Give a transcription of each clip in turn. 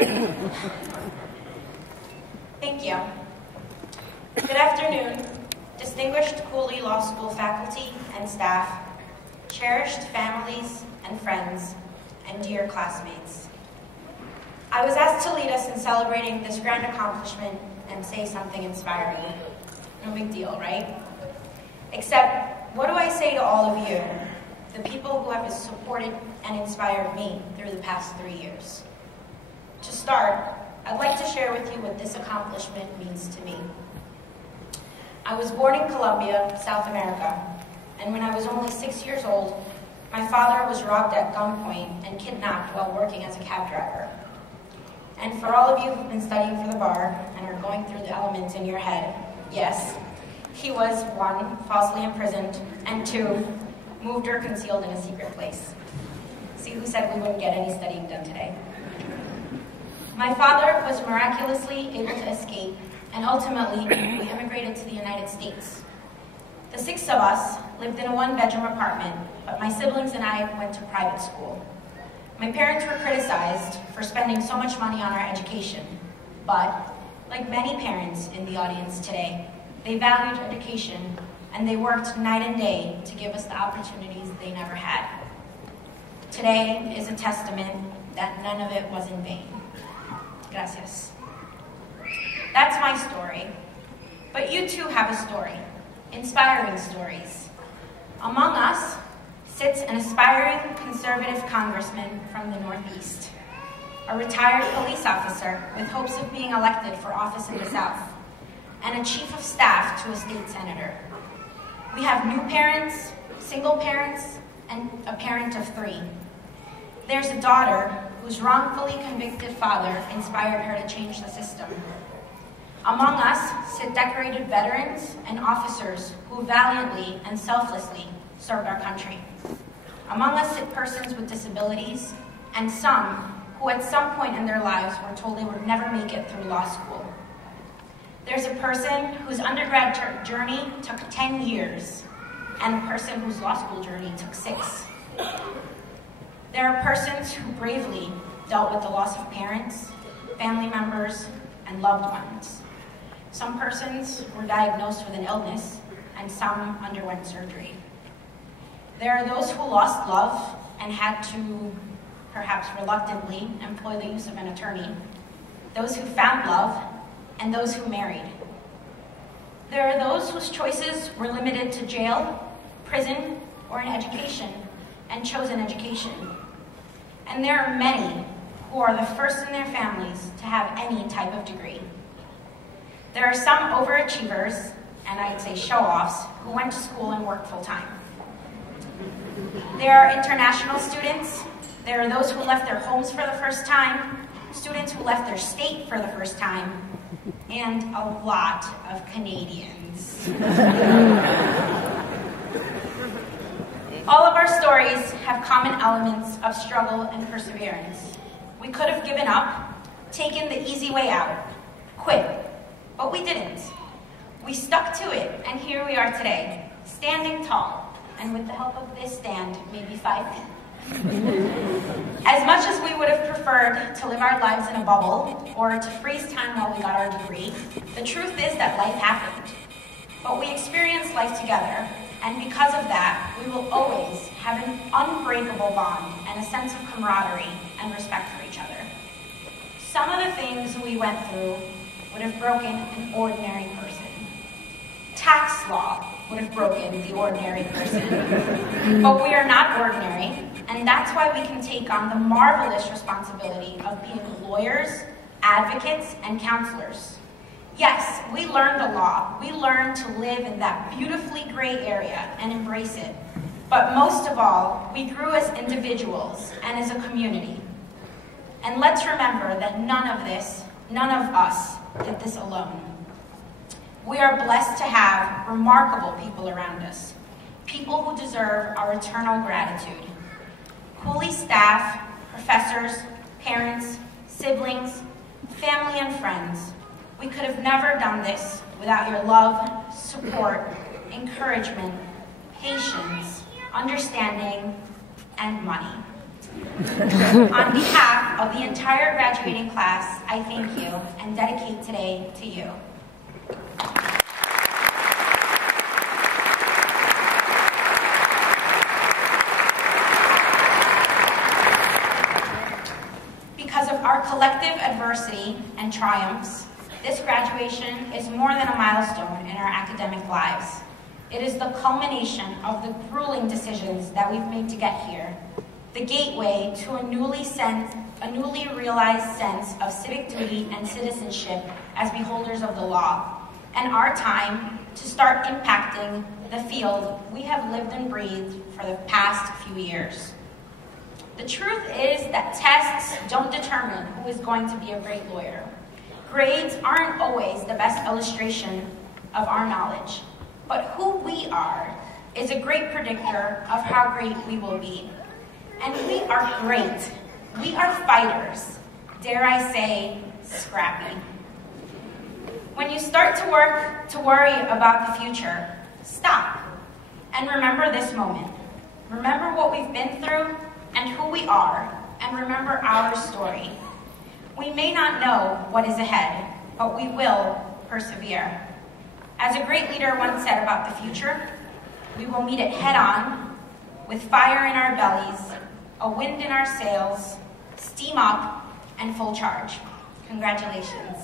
Thank you. Good afternoon, distinguished Cooley Law School faculty and staff, cherished families and friends, and dear classmates. I was asked to lead us in celebrating this grand accomplishment and say something inspiring. No big deal, right? Except, what do I say to all of you, the people who have supported and inspired me through the past 3 years? To start, I'd like to share with you what this accomplishment means to me. I was born in Colombia, South America, and when I was only 6 years old, my father was robbed at gunpoint and kidnapped while working as a cab driver. And for all of you who've been studying for the bar and are going through the elements in your head, yes, he was 1, falsely imprisoned, and 2, moved or concealed in a secret place. See who said we wouldn't get any studying done today. My father was miraculously able to escape, and ultimately, we immigrated to the United States. The 6 of us lived in a 1-bedroom apartment, but my siblings and I went to private school. My parents were criticized for spending so much money on our education, but, like many parents in the audience today, they valued education, and they worked night and day to give us the opportunities they never had. Today is a testament that none of it was in vain. Gracias. That's my story. But you too have a story, inspiring stories. Among us sits an aspiring conservative congressman from the Northeast, a retired police officer with hopes of being elected for office in the South, and a chief of staff to a state senator. We have new parents, single parents, and a parent of 3. There's a daughter whose wrongfully convicted father inspired her to change the system. Among us sit decorated veterans and officers who valiantly and selflessly served our country. Among us sit persons with disabilities, and some who at some point in their lives were told they would never make it through law school. There's a person whose undergrad journey took 10 years, and a person whose law school journey took 6. There are persons who bravely dealt with the loss of parents, family members, and loved ones. Some persons were diagnosed with an illness, and some underwent surgery. There are those who lost love and had to, perhaps reluctantly, employ the use of an attorney. Those who found love, and those who married. There are those whose choices were limited to jail, prison, or an education, and chose an education. And there are many who are the first in their families to have any type of degree. There are some overachievers, and I'd say show-offs, who went to school and worked full-time. There are international students. There are those who left their homes for the first time, students who left their state for the first time, and a lot of Canadians. All of our stories have common elements of struggle and perseverance. We could have given up, taken the easy way out, quit, but we didn't. We stuck to it, and here we are today, standing tall, and with the help of this stand, maybe 5 feet. As much as we would have preferred to live our lives in a bubble or to freeze time while we got our degree, the truth is that life happened. But we experienced life together, and because of that, we will always have an unbreakable bond and a sense of camaraderie and respect for each other. Some of the things we went through would have broken an ordinary person. Tax law would have broken the ordinary person. But we are not ordinary, and that's why we can take on the marvelous responsibility of being lawyers, advocates, and counselors. Yes, we learned the law. We learned to live in that beautifully gray area and embrace it. But most of all, we grew as individuals and as a community. And let's remember that none of us did this alone. We are blessed to have remarkable people around us, people who deserve our eternal gratitude. Cooley staff, professors, parents, siblings, family, and friends. We could have never done this without your love, support, encouragement, patience, understanding, and money. On behalf of the entire graduating class, I thank you and dedicate today to you. Because of our collective adversity and triumphs, this graduation is more than a milestone in our academic lives. It is the culmination of the grueling decisions that we've made to get here, the gateway to a newly realized sense of civic duty and citizenship as beholders of the law, and our time to start impacting the field we have lived and breathed for the past few years. The truth is that tests don't determine who is going to be a great lawyer. Grades aren't always the best illustration of our knowledge, but who we are is a great predictor of how great we will be. And we are great. We are fighters. Dare I say, scrappy. When you start to worry about the future, stop and remember this moment. Remember what we've been through and who we are, and remember our story. We may not know what is ahead, but we will persevere. As a great leader once said about the future, we will meet it head on, with fire in our bellies, a wind in our sails, steam up, and full charge. Congratulations.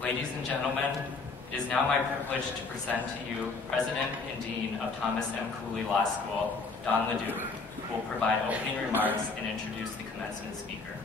Ladies and gentlemen, it is now my privilege to present to you President and Dean of Thomas M. Cooley Law School, Don Ledoux, who will provide opening remarks and introduce the commencement speaker.